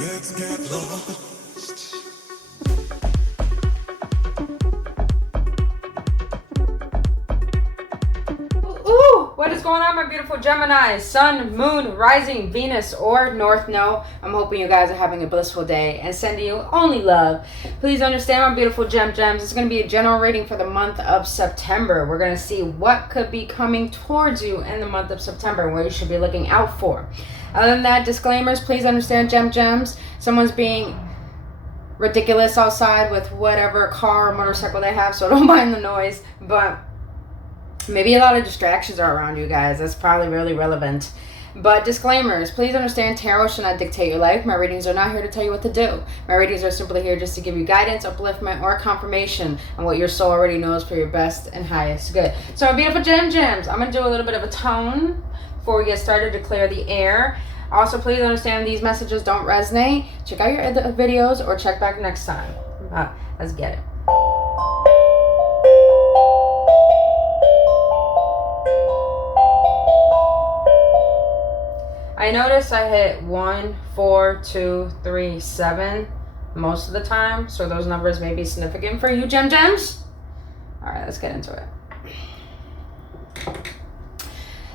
Let's get lost. Ooh, what is going on, my beautiful Gemini? Sun, Moon, Rising, Venus, or North Node. I'm hoping you guys are having a blissful day and sending you only love. Please understand, my beautiful gems. It's going to be a general reading for the month of September. We're going to see what could be coming towards you in the month of September and what you should be looking out for. Other than that, disclaimers, please understand, gems. Someone's being ridiculous outside with whatever car or motorcycle they have, so don't mind the noise. But maybe a lot of distractions are around you guys. That's probably really relevant. But disclaimers, please understand, tarot should not dictate your life. My readings are not here to tell you what to do. My readings are simply here just to give you guidance, upliftment, or confirmation on what your soul already knows for your best and highest good. So my beautiful gems, I'm going to do a little bit of a tone before we get started to clear the air. Also, please understand these messages don't resonate. Check out your other videos or check back next time. Let's get it. I notice I hit 1, 4, 2, 3, 7 most of the time, so those numbers may be significant for you, gems. All right, let's get into it.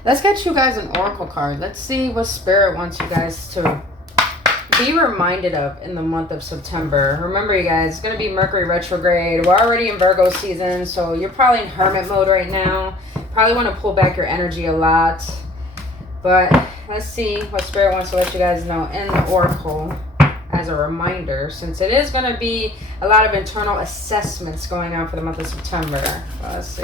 Let's get you guys an oracle card. Let's see what Spirit wants you guys to be reminded of in the month of September. Remember, you guys, it's going to be Mercury retrograde. We're already in Virgo season, so you're probably in hermit mode right now. Probably want to pull back your energy a lot. But let's see what Spirit wants to let you guys know in the oracle as a reminder, since it is going to be a lot of internal assessments going on for the month of September. Well, let's see.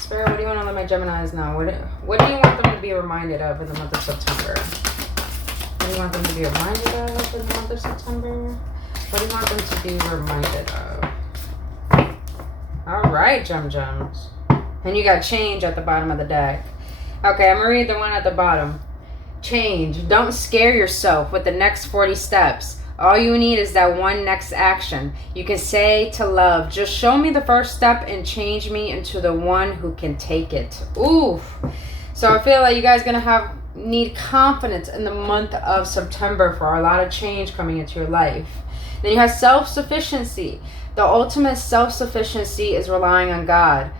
Spirit, what do you want to let my Geminis know? What do you want them to be reminded of in the month of September? What do you want them to be reminded of in the month of September? What do you want them to be reminded of? All right, gems. And you got change at the bottom of the deck. Okay, I'm going to read the one at the bottom. Change. Don't scare yourself with the next 40 steps. All you need is that one next action. You can say to love, just show me the first step and change me into the one who can take it. Ooh. So I feel like you guys are going to need confidence in the month of September for a lot of change coming into your life. Then you have self-sufficiency. The ultimate self-sufficiency is relying on God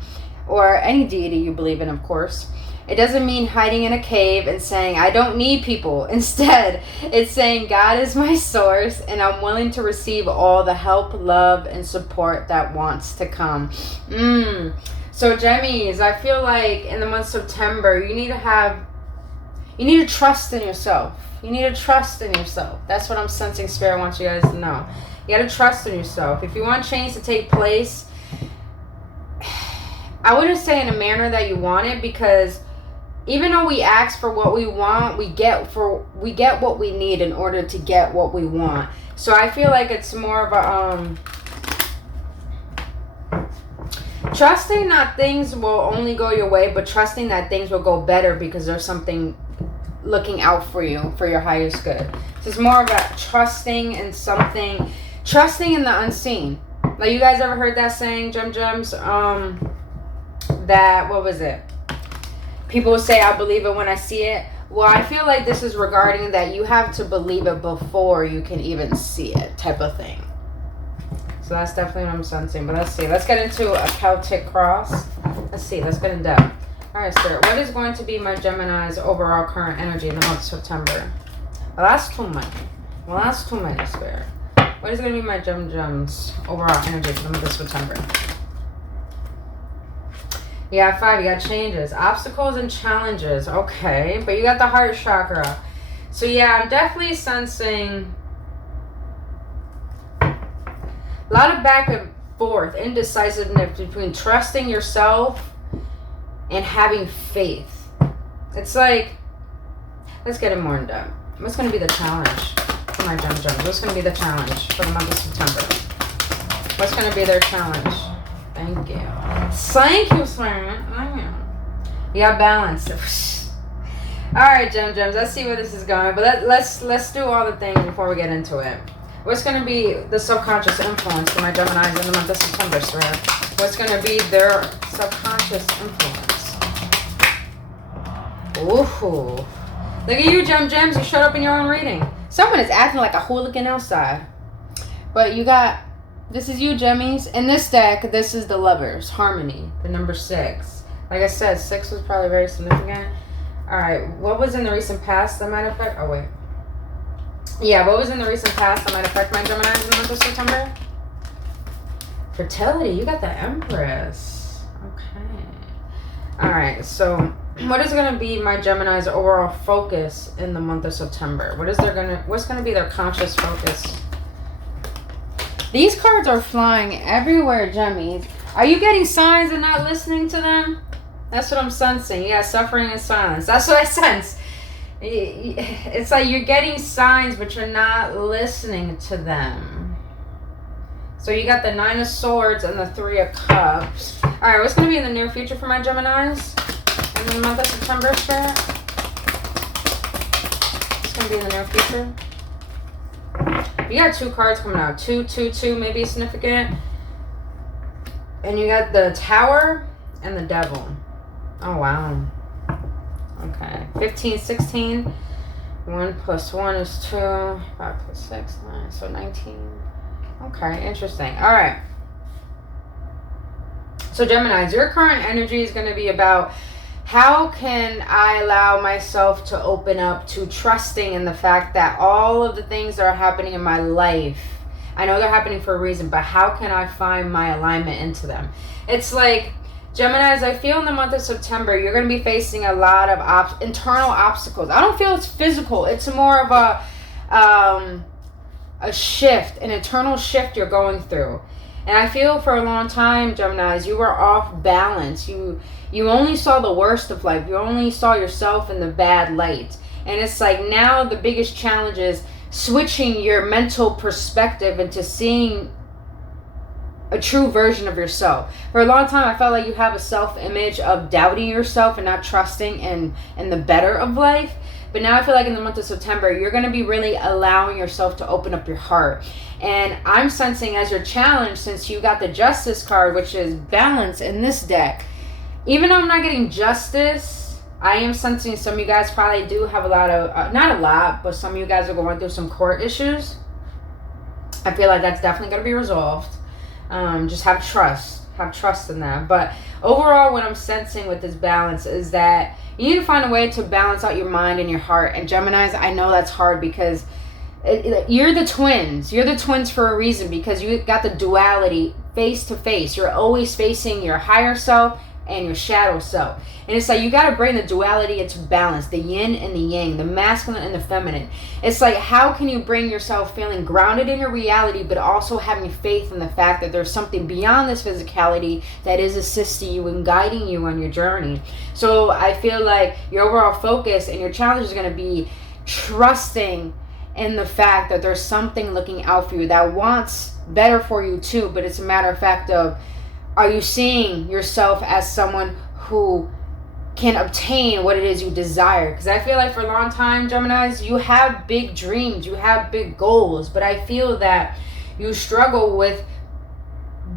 or any deity you believe in, of course. It doesn't mean hiding in a cave and saying, I don't need people. Instead, it's saying, God is my source and I'm willing to receive all the help, love, and support that wants to come. So Gemmies, I feel like in the month of September, you need to trust in yourself. You need to trust in yourself. That's what I'm sensing Spirit wants you guys to know. You got to trust in yourself. If you want change to take place, I wouldn't say in a manner that you want it, because even though we ask for what we want, we get what we need in order to get what we want. So I feel like it's more of a trusting that things will only go your way, but trusting that things will go better because there's something looking out for you for your highest good. So it's more of a trusting in something, trusting in the unseen. Like, you guys ever heard that saying, gems? That, what was it? People say, I believe it when I see it. Well, I feel like this is regarding that you have to believe it before you can even see it, type of thing. So that's definitely what I'm sensing. But let's see. Let's get into a Celtic cross. Let's see. Let's get in depth. All right, Spirit. What is going to be my Gemini's overall current energy in the month of September? Well, that's too many, Spirit. What is going to be my gems overall energy for the month of September? You got 5, you got changes, obstacles and challenges. Okay, but you got the heart chakra. So yeah, I'm definitely sensing a lot of back and forth, indecisiveness between trusting yourself and having faith. It's like, let's get it more in depth. What's going to be the challenge for my gems? What's going to be the challenge for the month of September? What's going to be their challenge? Thank you. Thank you, Spirit. You got balance. All right, gems. Let's see where this is going. But let's do all the things before we get into it. What's going to be the subconscious influence for my Geminis in the month of September, Spirit? What's going to be their subconscious influence? Ooh. Look at you, Gems. You showed up in your own reading. Someone is acting like a hooligan outside. But you got, this is you, Gemmies. In this deck, this is the Lovers, Harmony, the number 6. Like I said, 6 was probably very significant. Alright, what was in the recent past that might affect, oh wait. Yeah, what was in the recent past that might affect my Geminis in the month of September? Fertility, you got the Empress. Okay. Alright, so what is going to be my Gemini's overall focus in the month of September? What's going to be their conscious focus? These cards are flying everywhere, Gemmies. Are you getting signs and not listening to them? That's what I'm sensing. Yeah, suffering and silence. That's what I sense. It's like you're getting signs, but you're not listening to them. So you got the 9 of Swords and the 3 of Cups. All right, what's going to be in the near future for my Geminis in the month of September, Spirit? What's going to be in the near future? You got 2 cards coming out. 2, 2, 2, maybe significant. And you got the Tower and the Devil. Oh, wow. Okay. 15, 16. 1 plus 1 is 2. 5 plus 6, 9. So 19. Okay, interesting. All right. So Geminis, your current energy is going to be about how can I allow myself to open up to trusting in the fact that all of the things that are happening in my life, I know they're happening for a reason, but how can I find my alignment into them? It's like, Geminis, I feel in the month of September, you're going to be facing a lot of internal obstacles. I don't feel it's physical. It's more of a shift, an internal shift you're going through. And I feel for a long time, Geminis, you were off balance. You only saw the worst of life. You only saw yourself in the bad light. And it's like now the biggest challenge is switching your mental perspective into seeing a true version of yourself. For a long time, I felt like you have a self-image of doubting yourself and not trusting in the better of life. But now I feel like in the month of September, you're going to be really allowing yourself to open up your heart. And I'm sensing as your challenge, since you got the Justice card, which is balance in this deck, even though I'm not getting justice, I am sensing some of you guys probably do have a lot of, not a lot, but some of you guys are going through some court issues. I feel like that's definitely going to be resolved. Just have trust in that. But overall, what I'm sensing with this balance is that you need to find a way to balance out your mind and your heart. And Geminis, I know that's hard because you're the twins. You're the twins for a reason, because you got the duality face to face. You're always facing your higher self and your shadow self. And it's like you got to bring the duality into balance, the yin and the yang, the masculine and the feminine. It's like, how can you bring yourself feeling grounded in your reality, but also having faith in the fact that there's something beyond this physicality that is assisting you and guiding you on your journey. So I feel like your overall focus and your challenge is going to be trusting in the fact that there's something looking out for you that wants better for you too. But it's a matter of fact of, are you seeing yourself as someone who can obtain what it is you desire? Because I feel like for a long time, Geminis, you have big dreams, you have big goals, but I feel that you struggle with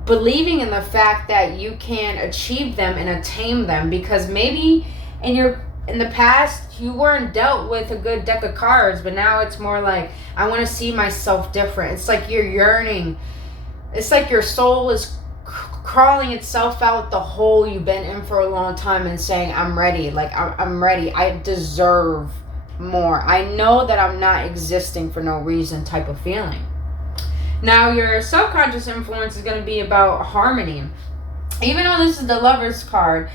believing in the fact that you can achieve them and attain them, because maybe in the past you weren't dealt with a good deck of cards, but now it's more like, I want to see myself different. It's like you're yearning. It's like your soul is crawling itself out the hole you've been in for a long time and saying, I'm ready. Like, I'm ready. I deserve more. I know that I'm not existing for no reason type of feeling. Now, your subconscious influence is going to be about harmony. Even though this is the Lovers card,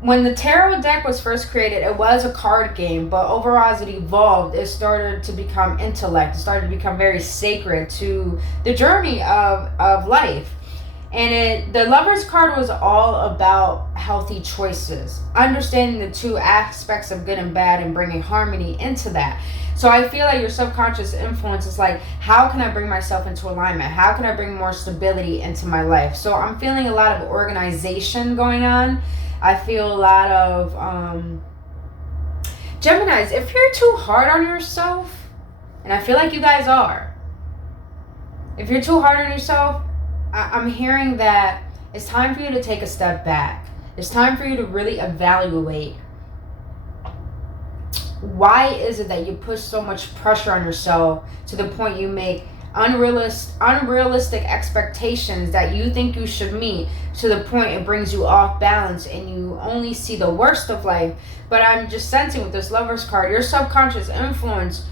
when the tarot deck was first created, it was a card game, but overall as it evolved, it started to become intellect. It started to become very sacred to the journey of life. And the Lovers card was all about healthy choices, understanding the two aspects of good and bad and bringing harmony into that. So I feel like your subconscious influence is like, how can I bring myself into alignment? How can I bring more stability into my life? So I'm feeling a lot of organization going on. I feel a lot of Geminis, if you're too hard on yourself, and I feel like you guys are, if you're too hard on yourself, I'm hearing that it's time for you to take a step back. It's time for you to really evaluate Why is it that you put so much pressure on yourself to the point you make unrealistic expectations that you think you should meet, to the point it brings you off balance and you only see the worst of life? But I'm just sensing with this Lover's card, your subconscious influence,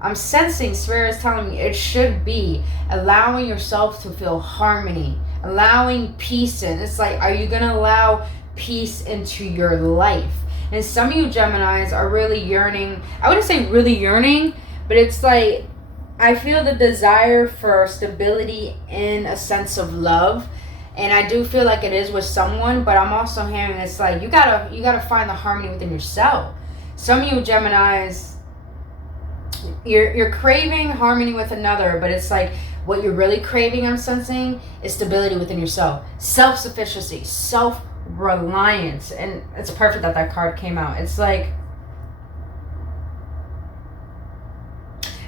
I'm sensing Spirit is telling me it should be allowing yourself to feel harmony, allowing peace in. It's like, are you going to allow peace into your life? And some of you Geminis are really yearning. I wouldn't say really yearning, but it's like, I feel the desire for stability in a sense of love. And I do feel like it is with someone, but I'm also hearing it's like you gotta find the harmony within yourself. Some of you Geminis, you're craving harmony with another, but it's like what you're really craving, I'm sensing, is stability within yourself, self-sufficiency, self-reliance. And it's perfect that that card came out. It's like,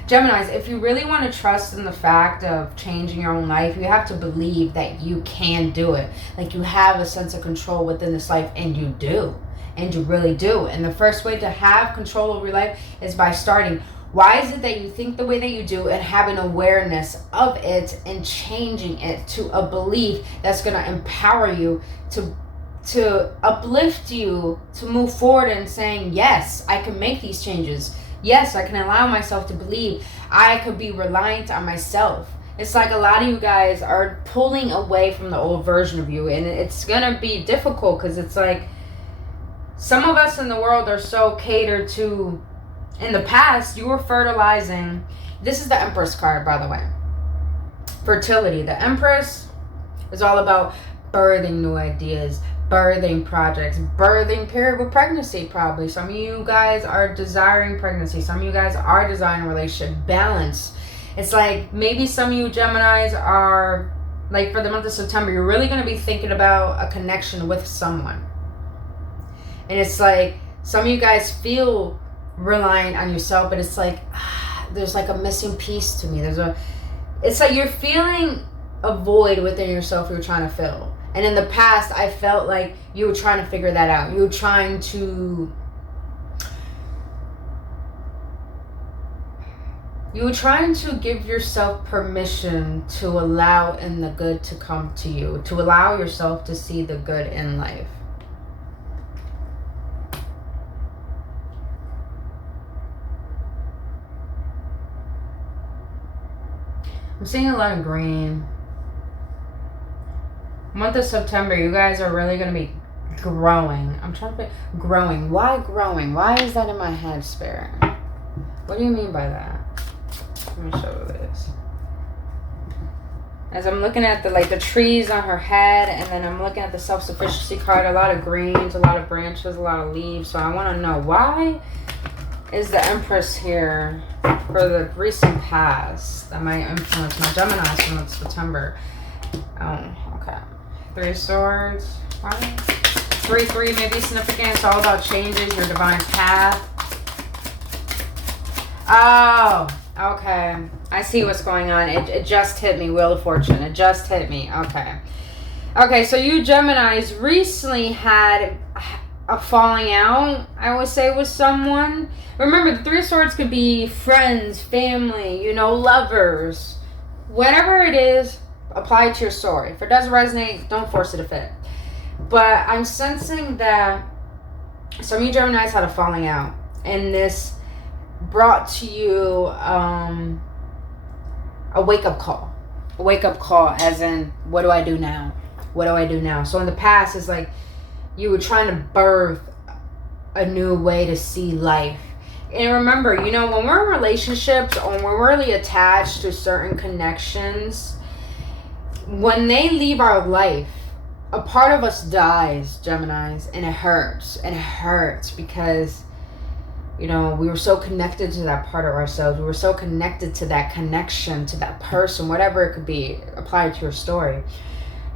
Geminis, if you really want to trust in the fact of changing your own life, you have to believe that you can do it. Like, you have a sense of control within this life, and you do. And you really do. And the first way to have control over your life is by starting. Why is it that you think the way that you do and having awareness of it and changing it to a belief that's going to empower you to uplift you to move forward and saying, yes, I can make these changes. Yes, I can allow myself to believe I could be reliant on myself. It's like a lot of you guys are pulling away from the old version of you, and it's going to be difficult because it's like some of us in the world are so catered to. In the past, you were fertilizing. This is the Empress card, by the way. Fertility. The Empress is all about birthing new ideas, birthing projects, birthing period with pregnancy probably. Some of you guys are desiring pregnancy. Some of you guys are desiring a relationship. Balance. It's like maybe some of you Geminis are, like for the month of September, you're really going to be thinking about a connection with someone. And it's like some of you guys feel reliant on yourself, but it's like there's like a missing piece to me. It's like you're feeling a void within yourself you're trying to fill. And in the past, I felt like you were trying to figure that out. You were trying to give yourself permission to allow in the good to come to you, to allow yourself to see the good in life. I'm seeing a lot of green. Month of September, you guys are really going to be growing. I'm trying to think, growing. Why growing? Why is that in my head, Spirit? What do you mean by that? Let me show you this. As I'm looking at the trees on her head, and then I'm looking at the self-sufficiency card, a lot of greens, a lot of branches, a lot of leaves. So I want to know, why is the Empress here for the recent past that might influence my Geminis from September? Oh, okay. 3 of Swords. Why? 3 may be significant. It's all about changing your divine path. Oh, okay. I see what's going on. It just hit me, Wheel of Fortune. It just hit me. Okay. Okay, so you Geminis recently had a falling out, I would say, with someone. Remember, the 3 of Swords could be friends, family, lovers. Whatever it is, apply it to your story. If it doesn't resonate, don't force it to fit. But I'm sensing that some of you Geminis had a falling out, and this brought to you a wake-up call. A wake-up call as in, what do I do now? What do I do now? So in the past, it's like you were trying to birth a new way to see life. And remember, when we're in relationships or when we're really attached to certain connections, when they leave our life, a part of us dies, Geminis, and it hurts. And it hurts because, we were so connected to that part of ourselves. We were so connected to that connection, to that person, whatever it could be, applied to your story.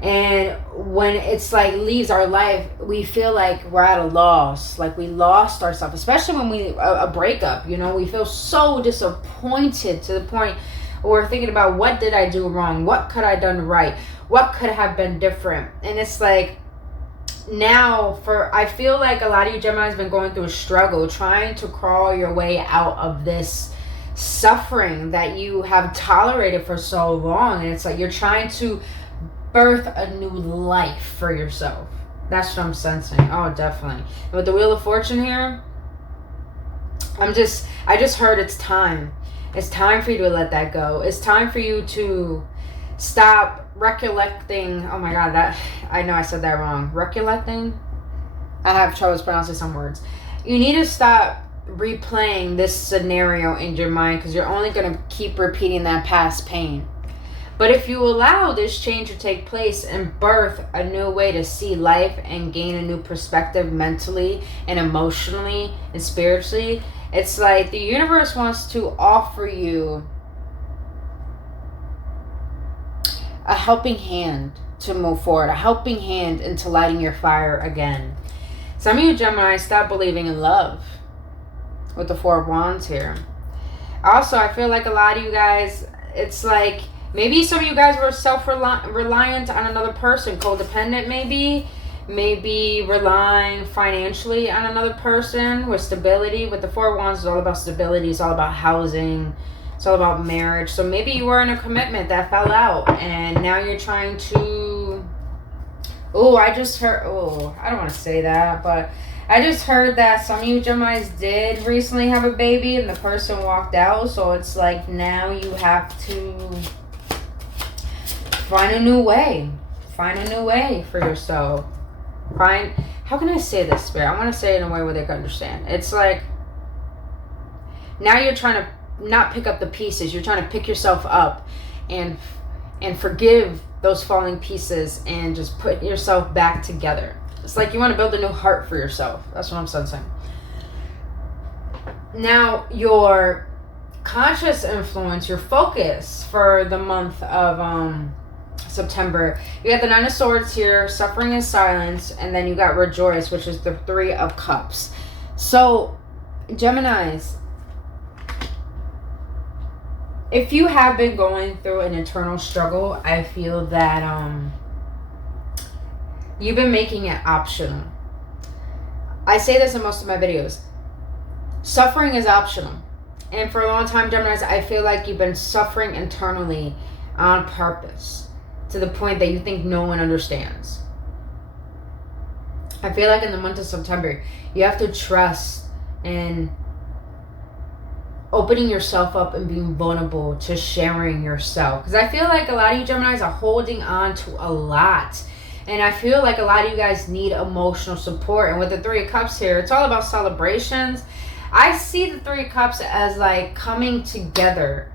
And when it's like leaves our life, we feel like we're at a loss, like we lost ourselves, especially when a breakup, we feel so disappointed to the point where we're thinking about, what did I do wrong? What could I have done right? What could have been different? And it's like now I feel like a lot of you Gemini has been going through a struggle trying to crawl your way out of this suffering that you have tolerated for so long. And it's like you're trying to birth a new life for yourself. That's what I'm sensing. Oh, definitely. With the Wheel of Fortune here, I just heard it's time. It's time for you to let that go. It's time for you to stop recollecting. Oh my God, that I know I said that wrong. Recollecting? I have troubles pronouncing some words. You need to stop replaying this scenario in your mind, because you're only going to keep repeating that past pain. But if you allow this change to take place and birth a new way to see life and gain a new perspective mentally and emotionally and spiritually, it's like the universe wants to offer you a helping hand to move forward, a helping hand into lighting your fire again. Some of you Gemini, stop believing in love with the Four of Wands here. Also, I feel like a lot of you guys, it's like maybe some of you guys were self-reliant on another person, codependent maybe relying financially on another person with stability. With the Four of Wands, it's all about stability. It's all about housing. It's all about marriage. So maybe you were in a commitment that fell out, and now you're trying to... Oh, I just heard... Oh, I don't want to say that, but I just heard that some of you Geminis did recently have a baby, and the person walked out. So it's like now you have to find a new way. Find a new way for yourself. How can I say this, Spirit? I want to say it in a way where they can understand. It's like now you're trying to not pick up the pieces. You're trying to pick yourself up and forgive those falling pieces and just put yourself back together. It's like you want to build a new heart for yourself. That's what I'm sensing. Now, your conscious influence, your focus for the month of September, you got the Nine of Swords here, suffering in silence, and then you got rejoice, which is the Three of Cups. So, Geminis, if you have been going through an internal struggle, I feel that you've been making it optional. I say this in most of my videos. Suffering is optional. And for a long time, Geminis, I feel like you've been suffering internally on purpose to the point that you think no one understands. I feel like in the month of September, you have to trust in opening yourself up and being vulnerable to sharing yourself. Because I feel like a lot of you Geminis are holding on to a lot. And I feel like a lot of you guys need emotional support. And with the Three of Cups here, it's all about celebrations. I see the Three of Cups as like coming together.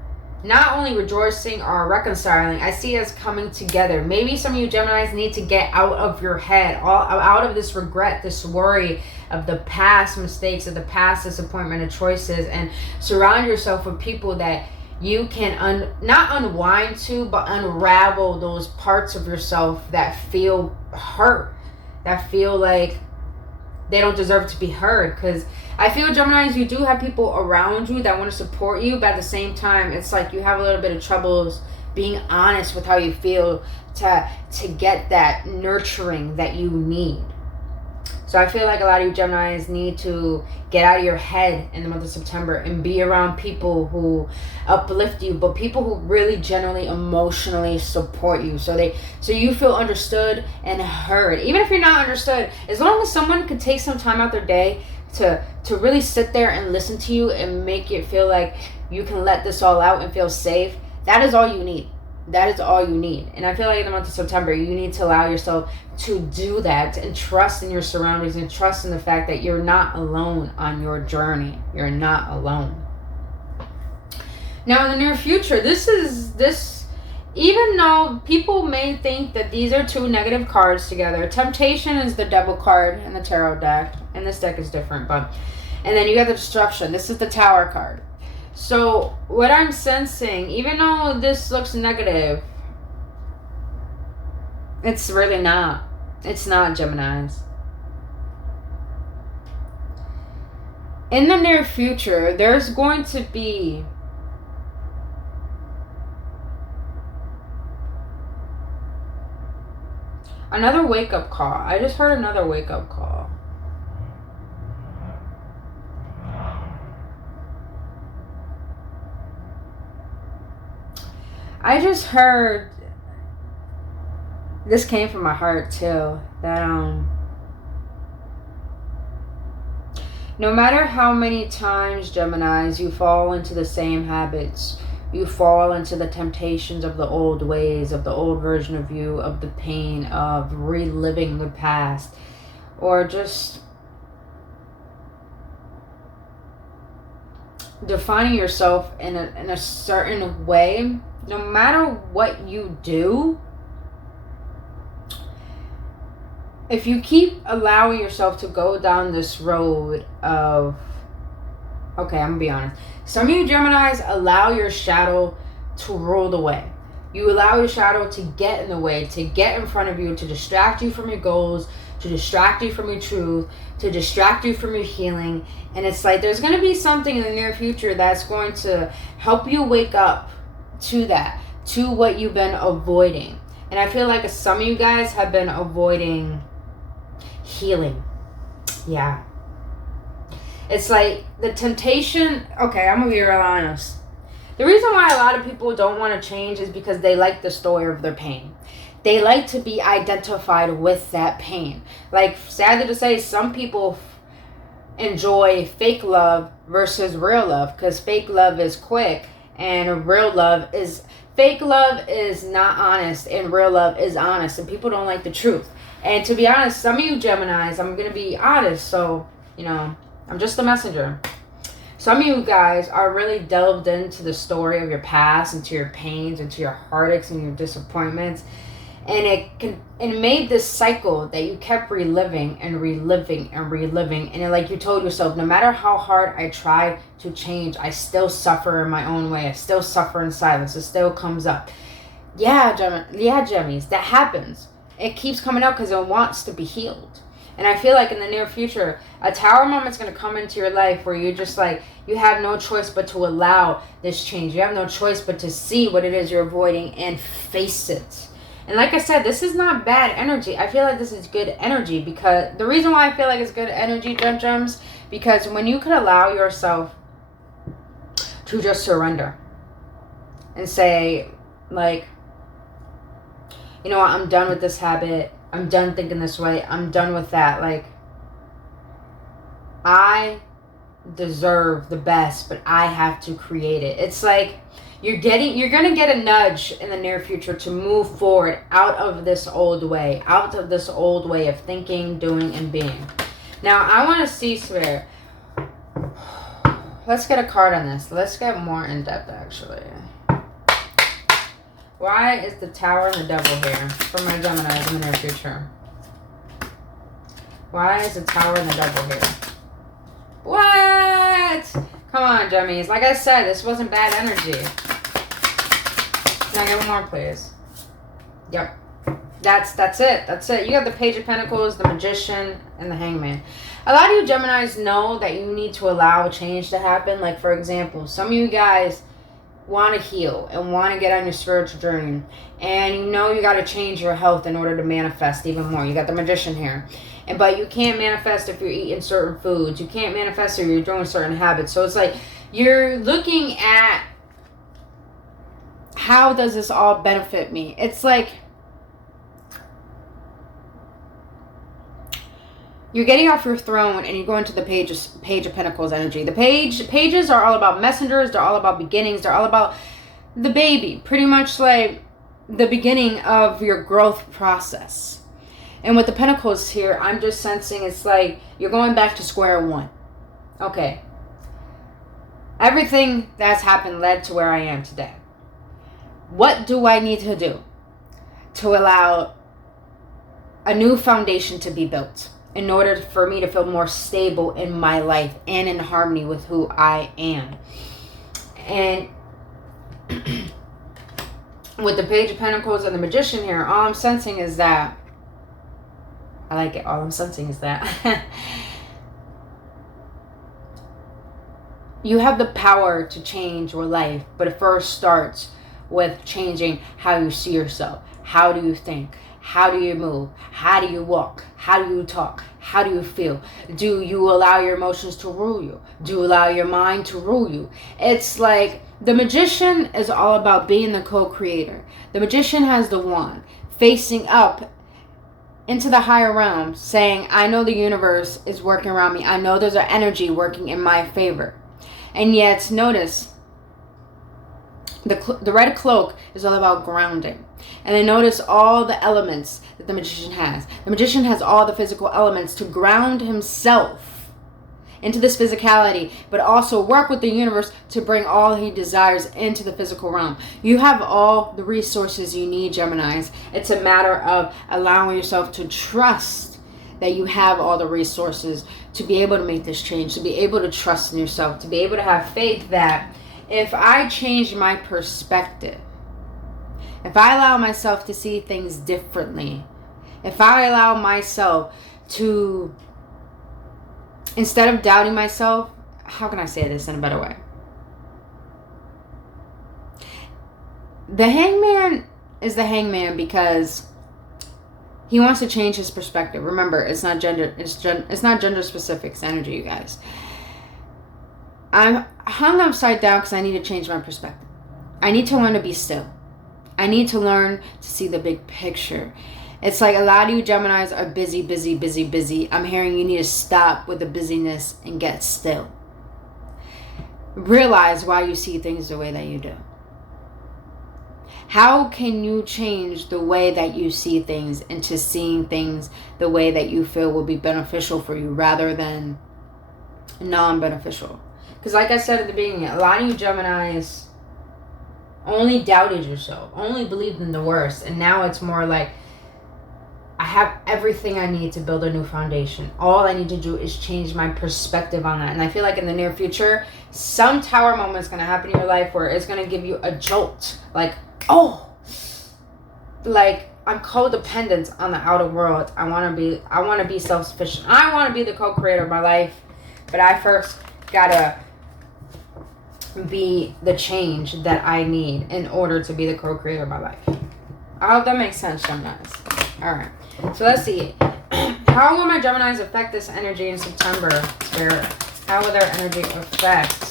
Not only rejoicing or reconciling, I see it as coming together. Maybe some of you Geminis need to get out of your head, out of this regret, this worry of the past mistakes, of the past disappointment of choices, and surround yourself with people that you can not unwind to, but unravel those parts of yourself that feel hurt, that feel like they don't deserve to be heard. Because I feel, Geminis, you do have people around you that want to support you, but at the same time, it's like you have a little bit of troubles being honest with how you feel to get that nurturing that you need. So I feel like a lot of you Geminis need to get out of your head in the month of September and be around people who uplift you, but people who really genuinely emotionally support you. So you feel understood and heard. Even if you're not understood, as long as someone could take some time out their day to really sit there and listen to you and make it feel like you can let this all out and feel safe, that is all you need. That is all you need. And I feel like in the month of September, you need to allow yourself to do that and trust in your surroundings and trust in the fact that you're not alone on your journey. You're not alone. Now, in the near future, even though people may think that these are two negative cards together, Temptation is the Devil card in the tarot deck, and this deck is different, and then you got the Destruction. This is the Tower card. So what I'm sensing, even though this looks negative, it's really not. It's not, Geminis. In the near future, there's going to be Another wake-up call. I just heard another wake-up call. I just heard, this came from my heart too, that no matter how many times, Geminis, you fall into the same habits, you fall into the temptations of the old ways, of the old version of you, of the pain of reliving the past, or just defining yourself in a certain way, no matter what you do, if you keep allowing yourself to go down this road of, okay, I'm gonna be honest. Some of you Geminis allow your shadow to rule the way. You allow your shadow to get in the way, to get in front of you, to distract you from your goals, to distract you from your truth, to distract you from your healing. And it's like there's going to be something in the near future that's going to help you wake up to that, to what you've been avoiding. And I feel like some of you guys have been avoiding healing. Yeah. It's like the temptation. Okay, I'm going to be real honest. The reason why a lot of people don't want to change is because they like the story of their pain. They like to be identified with that pain. Like, sadly to say, some people enjoy fake love versus real love, because fake love is quick and real love is, fake love is not honest and real love is honest, and people don't like the truth. And to be honest, some of you Geminis, I'm going to be honest, so, you know, I'm just a messenger. Some of you guys are really delved into the story of your past, into your pains, into your heartaches and your disappointments. And it made this cycle that you kept reliving and reliving and reliving. And like you told yourself, no matter how hard I try to change, I still suffer in my own way. I still suffer in silence. It still comes up. Yeah, Gemmies, that happens. It keeps coming up because it wants to be healed. And I feel like in the near future, a tower moment's going to come into your life where you're just like, you have no choice but to allow this change. You have no choice but to see what it is you're avoiding and face it. And like I said, this is not bad energy. I feel like this is good energy, because the reason why I feel like it's good energy, gems, because when you could allow yourself to just surrender and say, like, you know what, I'm done with this habit. I'm done thinking this way. I'm done with that. Like, I deserve the best, but I have to create it. It's like you're going to get a nudge in the near future to move forward out of this old way, of thinking, doing, and being. Now, I want to see, Spirit. Let's get a card on this. Let's get more in depth, actually. Why is the Tower and the Devil here for my Geminis in the near future? Why is the Tower and the Devil here? What? Come on, Gemmies. Like I said, this wasn't bad energy. Can I get one more, please? Yep. That's it. That's it. You have the Page of Pentacles, the Magician, and the Hangman. A lot of you Geminis know that you need to allow change to happen. Like, for example, some of you guys want to heal and want to get on your spiritual journey, and you know you got to change your health in order to manifest even more. You got the Magician here, but you can't manifest if you're eating certain foods. You can't manifest if you're doing certain habits. So it's like you're looking at, how does this all benefit me? It's like you're getting off your throne and you're going to the Page of Pentacles energy. The pages are all about messengers. They're all about beginnings. They're all about the baby. Pretty much like the beginning of your growth process. And with the Pentacles here, I'm just sensing it's like you're going back to square one. Okay. Everything that's happened led to where I am today. What do I need to do to allow a new foundation to be built in order for me to feel more stable in my life and in harmony with who I am? And with the Page of Pentacles and the Magician here, all I'm sensing is that, I like it, all I'm sensing is that you have the power to change your life, but it first starts with changing how you see yourself. How do you think? How do you move? How do you walk? How do you talk? How do you feel? Do you allow your emotions to rule you? Do you allow your mind to rule you? It's like the magician is all about being the co-creator. The magician has the wand facing up into the higher realms, saying, I know the universe is working around me. I know there's an energy working in my favor. And yet, notice, the red cloak is all about grounding. And then notice all the elements that the magician has. The magician has all the physical elements to ground himself into this physicality, but also work with the universe to bring all he desires into the physical realm. You have all the resources you need, Geminis. It's a matter of allowing yourself to trust that you have all the resources to be able to make this change, to be able to trust in yourself, to be able to have faith that if I change my perspective, if I allow myself to see things differently, if I allow myself to, instead of doubting myself, how can I say this in a better way? The hangman is the hangman because he wants to change his perspective. Remember, it's not gender specific. It's energy, you guys. I'm hung upside down because I need to change my perspective. I need to learn to be still. I need to learn to see the big picture. It's like a lot of you Geminis are busy, busy, busy, busy. I'm hearing you need to stop with the busyness and get still. Realize why you see things the way that you do. How can you change the way that you see things into seeing things the way that you feel will be beneficial for you rather than non-beneficial? Because like I said at the beginning, a lot of you Geminis only doubted yourself, only believed in the worst. And now it's more like, I have everything I need to build a new foundation. All I need to do is change my perspective on that. And I feel like in the near future, some tower moment is going to happen in your life where it's going to give you a jolt. Like, oh, like I'm codependent on the outer world. I want to be self-sufficient. I want to be the co-creator of my life. But I first got to be the change that I need in order to be the co-creator of my life. I hope that makes sense, Geminis. All right. So let's see. How will my Geminis affect this energy in September, Spirit? How will their energy affect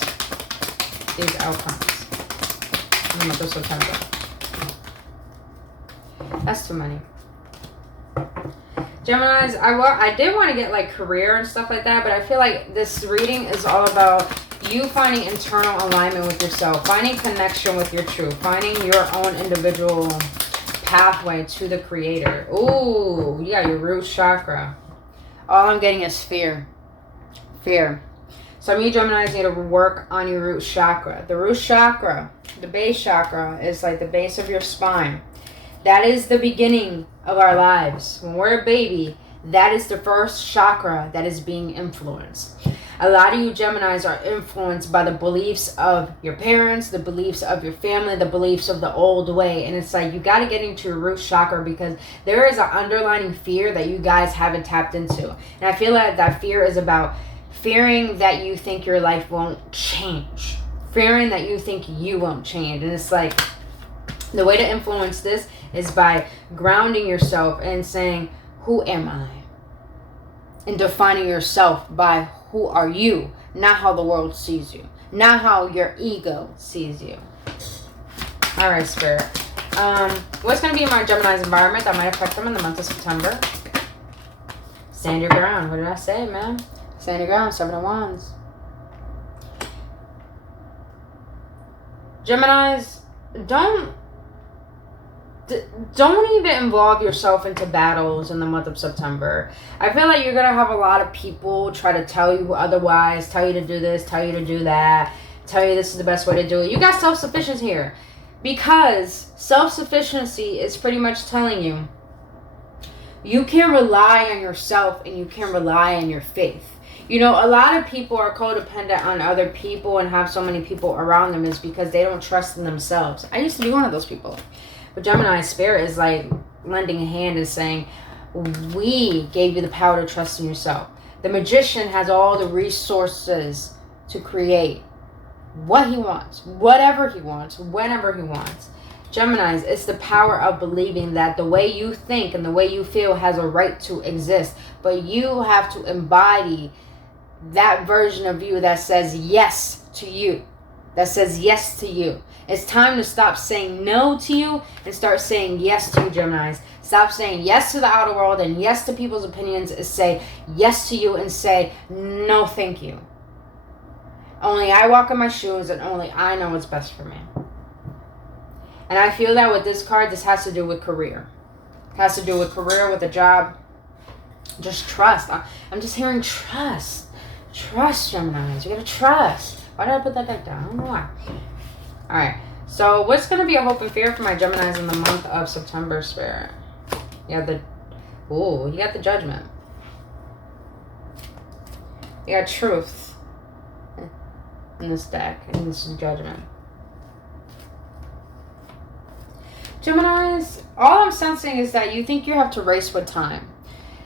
these outcomes in the month of September? That's too many. Geminis, I did want to get like career and stuff like that, but I feel like this reading is all about you finding internal alignment with yourself, finding connection with your truth, finding your own individual pathway to the creator. Ooh, you got your root chakra. All I'm getting is fear. Fear. Some of you Geminis need to work on your root chakra. The root chakra, the base chakra, is like the base of your spine. That is the beginning of our lives. When we're a baby, that is the first chakra that is being influenced. A lot of you Geminis are influenced by the beliefs of your parents, the beliefs of your family, the beliefs of the old way. And it's like you got to get into your root chakra because there is an underlying fear that you guys haven't tapped into. And I feel like that fear is about fearing that you think your life won't change. Fearing that you think you won't change. And it's like the way to influence this is by grounding yourself and saying, who am I? And defining yourself by who are you, not how the world sees you, not how your ego sees you. All right, Spirit. What's going to be in my Gemini's environment that might affect them in the month of September? Stand your ground. What did I say, man? Stand your ground. 7 of Wands. Geminis, don't even involve yourself into battles in the month of September. I feel like you're going to have a lot of people try to tell you otherwise, tell you to do this, tell you to do that, tell you this is the best way to do it. You got self-sufficiency here because self-sufficiency is pretty much telling you you can rely on yourself and you can rely on your faith. You know, a lot of people are codependent on other people and have so many people around them is because they don't trust in themselves. I used to be one of those people. But Gemini Spirit is like lending a hand and saying, we gave you the power to trust in yourself. The magician has all the resources to create what he wants, whatever he wants, whenever he wants. Geminis, it's the power of believing that the way you think and the way you feel has a right to exist. But you have to embody that version of you that says yes to you. That says yes to you. It's time to stop saying no to you and start saying yes to you, Geminis. Stop saying yes to the outer world and yes to people's opinions. And say yes to you and say no thank you. Only I walk in my shoes and only I know what's best for me. And I feel that with this card, this has to do with career. It has to do with career, with a job. Just trust. I'm just hearing trust. Trust, Geminis. You gotta trust. Why did I put that back down? I don't know why. Alright. So what's going to be a hope and fear for my Geminis in the month of September, Spirit? You have you got the Judgment. You got Truth in this deck. And this is Judgment. Geminis, all I'm sensing is that you think you have to race with time.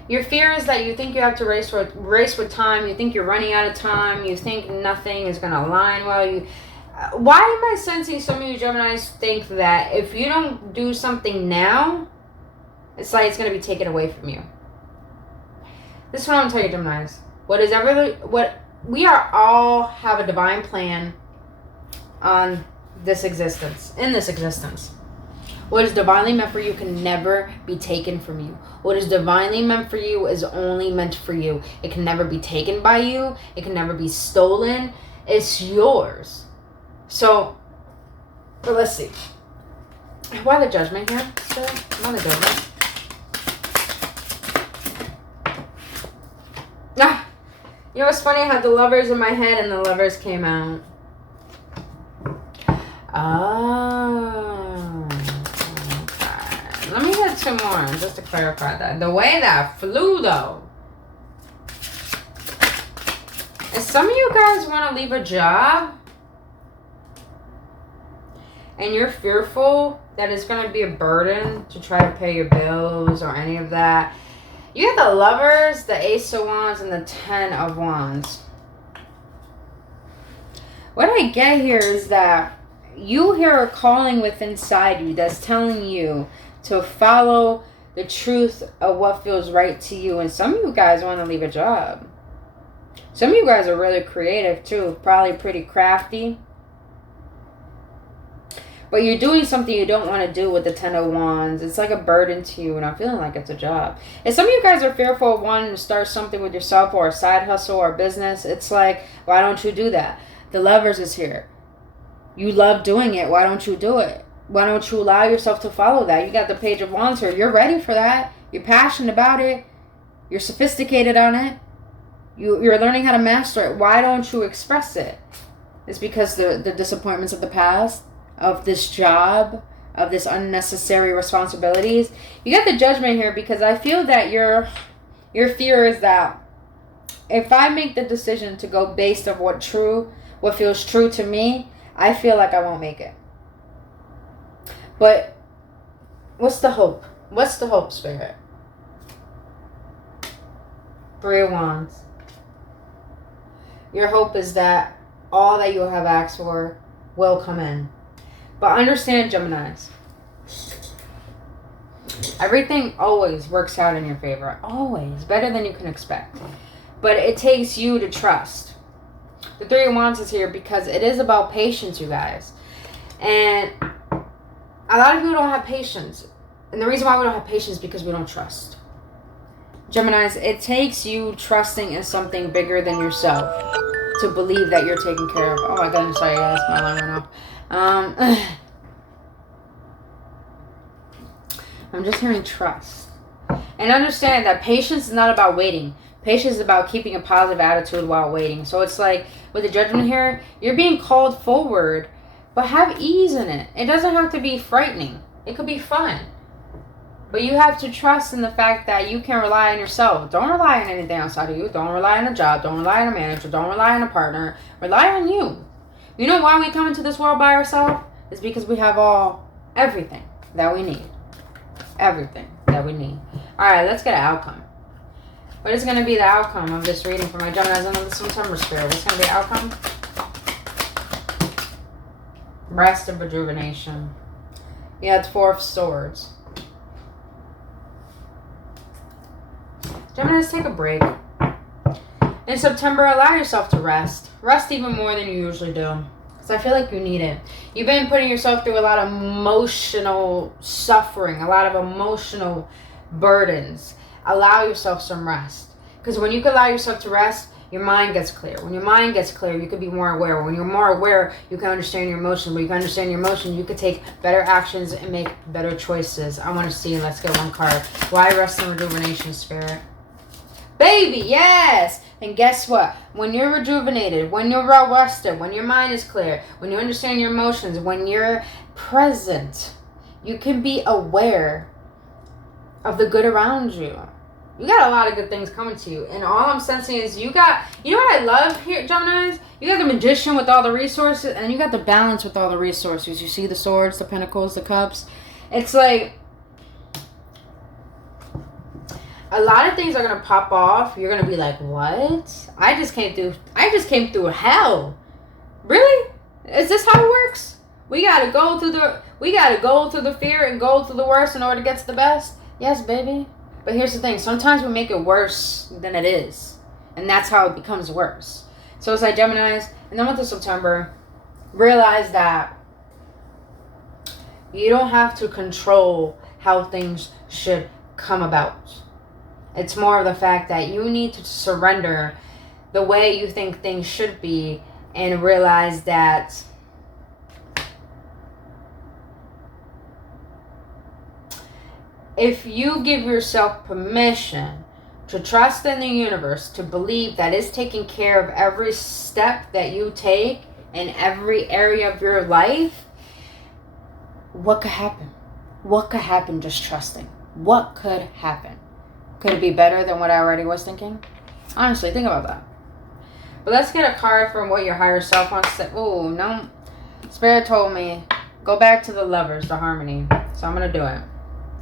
Your fear is that you think you have to race with time. You think you're running out of time. You think nothing is going to align well. Why am I sensing some of you Geminis think that if you don't do something now, it's like it's going to be taken away from you? This is what I'm going to tell you, Geminis. We are all have a divine plan on this existence, in this existence. What is divinely meant for you can never be taken from you. What is divinely meant for you is only meant for you. It can never be taken by you. It can never be stolen. It's yours. So, but let's see. Why the Judgment here? Why the Judgment? You know what's funny? I had the Lovers in my head and the Lovers came out. Oh. Okay. Let me get two more just to clarify that. The way that flew though. If some of you guys want to leave a job and you're fearful that it's going to be a burden to try to pay your bills or any of that, you have the Lovers, the Ace of Wands, and the Ten of Wands. What I get here is that you hear a calling within inside you that's telling you to follow the truth of what feels right to you. And some of you guys want to leave a job. Some of you guys are really creative too, probably pretty crafty. But you're doing something you don't want to do with the Ten of Wands. It's like a burden to you, and I'm feeling like it's a job. And some of you guys are fearful of wanting to start something with yourself or a side hustle or a business. It's like, why don't you do that? The Lovers is here. You love doing it. Why don't you do it? Why don't you allow yourself to follow that? You got the Page of Wands here. You're ready for that. You're passionate about it. You're sophisticated on it. You're learning how to master it. Why don't you express it? It's because the disappointments of the past, of this job, of this unnecessary responsibilities. You got the Judgment here because I feel that your fear is that if I make the decision to go based on what feels true to me, I feel like I won't make it. But what's the hope? What's the hope, Spirit? Three of Wands. Your hope is that all that you have asked for will come in. But understand, Geminis, everything always works out in your favor. Always. Better than you can expect. But it takes you to trust. The Three of Wands is here because it is about patience, you guys. And a lot of you don't have patience. And the reason why we don't have patience is because we don't trust. Geminis, it takes you trusting in something bigger than yourself to believe that you're taken care of. Oh my goodness, sorry guys, my alarm went off. I'm just hearing trust. And understand that patience is not about waiting. Patience is about keeping a positive attitude while waiting. So it's like with the Judgment here, you're being called forward, but have ease in it. It doesn't have to be frightening. It could be fun. But you have to trust in the fact that you can rely on yourself. Don't rely on anything outside of you. Don't rely on a job. Don't rely on a manager. Don't rely on a partner. Rely on you. You know why we come into this world by ourselves? It's because we have everything that we need. Everything that we need. Alright, let's get an outcome. What is going to be the outcome of this reading for my Geminis under the September Spirit? What's going to be the outcome? Rest and rejuvenation. Yeah, it's Four of Swords. Geminis, take a break. In September, allow yourself to rest. Rest even more than you usually do. Because I feel like you need it. You've been putting yourself through a lot of emotional suffering, a lot of emotional burdens. Allow yourself some rest. Because when you can allow yourself to rest, your mind gets clear. When your mind gets clear, you can be more aware. When you're more aware, you can understand your emotions. When you can understand your emotions, you can take better actions and make better choices. I want to see. Let's get one card. Why rest and rejuvenation, Spirit? Baby, yes! And guess what? When you're rejuvenated, when you're well rested, when your mind is clear, when you understand your emotions, when you're present, you can be aware of the good around you. You got a lot of good things coming to you. And all I'm sensing is you know what I love here, Geminis? You got the Magician with all the resources, and you got the Balance with all the resources. You see the Swords, the Pentacles, the Cups. It's like a lot of things are going to pop off. You're going to be like, what? I just came through hell. Really? Is this how it works? We got to go through the fear and go through the worst in order to get to the best? Yes, baby. But here's the thing. Sometimes we make it worse than it is. And that's how it becomes worse. So it's like, Geminis, in the month of September, realize that you don't have to control how things should come about. It's more of the fact that you need to surrender the way you think things should be and realize that if you give yourself permission to trust in the universe, to believe that it's taking care of every step that you take in every area of your life, what could happen? What could happen just trusting? What could happen? Could it be better than what I already was thinking? Honestly, think about that. But let's get a card from what your higher self wants to... Oh, no. Spirit told me, go back to the Lovers, the Harmony. So I'm going to do it.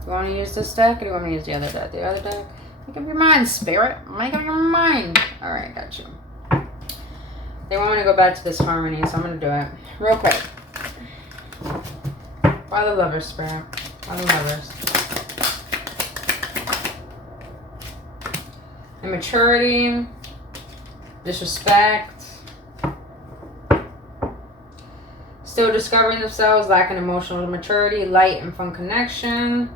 You want to use this deck, or do you want me to use the other deck? The other deck? Make up your mind, Spirit. Make up your mind. Alright, got you. They want me to go back to this Harmony, so I'm going to do it. Real quick. Why the Lovers, Spirit? Why the Lovers? Immaturity, disrespect, still discovering themselves, lacking emotional maturity, light and fun connection,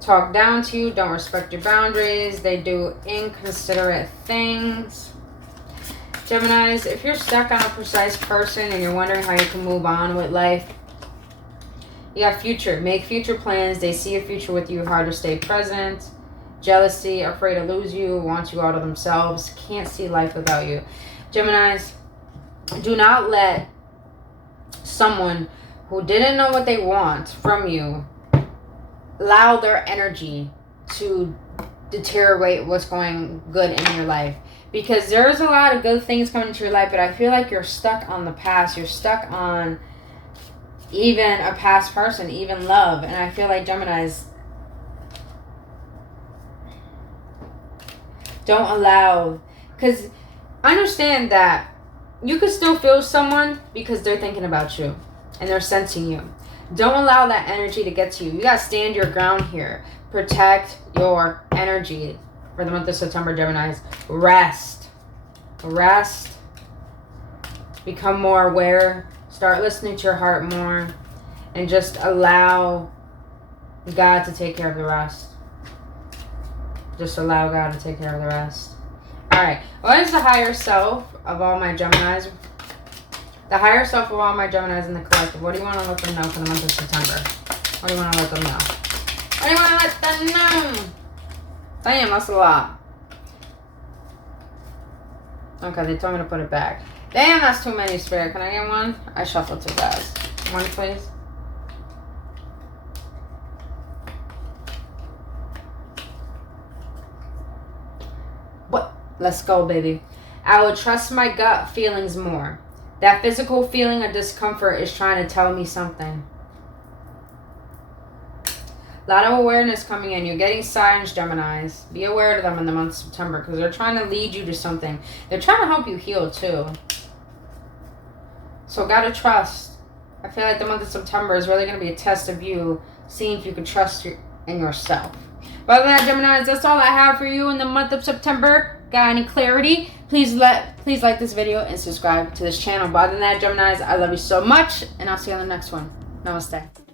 talk down to you, don't respect your boundaries, they do inconsiderate things. Geminis, if you're stuck on a precise person and you're wondering how you can move on with life, you got future. Make future plans. They see a future with you, hard to stay present. Jealousy, afraid to lose you, want you out of themselves, can't see life without you. Geminis, do not let someone who didn't know what they want from you allow their energy to deteriorate what's going good in your life. Because there's a lot of good things coming into your life, but I feel like you're stuck on the past. You're stuck on even a past person, even love. And I feel like, Geminis, don't allow, because understand that you can still feel someone because they're thinking about you and they're sensing you. Don't allow that energy to get to you. You got to stand your ground here. Protect your energy for the month of September, Geminis. Rest. Rest. Become more aware. Start listening to your heart more. And just allow God to take care of the rest. Just allow God to take care of the rest. Alright. What is the higher self of all my Geminis? The higher self of all my Geminis in the collective. What do you want to let them know for the month of September? What do you want to let them know? What do you want to let them know? Damn, that's a lot. Okay, they told me to put it back. Damn, that's too many, Spirit. Can I get one? I shuffled too fast. One, please. What? Let's go, baby. I will trust my gut feelings more. That physical feeling of discomfort is trying to tell me something. A lot of awareness coming in. You're getting signs, Geminis. Be aware of them in the month of September because they're trying to lead you to something. They're trying to help you heal too. So gotta trust. I feel like the month of September is really going to be a test of you, seeing if you can trust in yourself. But other than that, Geminis, that's all I have for you in the month of September. Got any clarity? Please like this video and subscribe to this channel. But other than that, Geminis, I love you so much, and I'll see you on the next one. Namaste.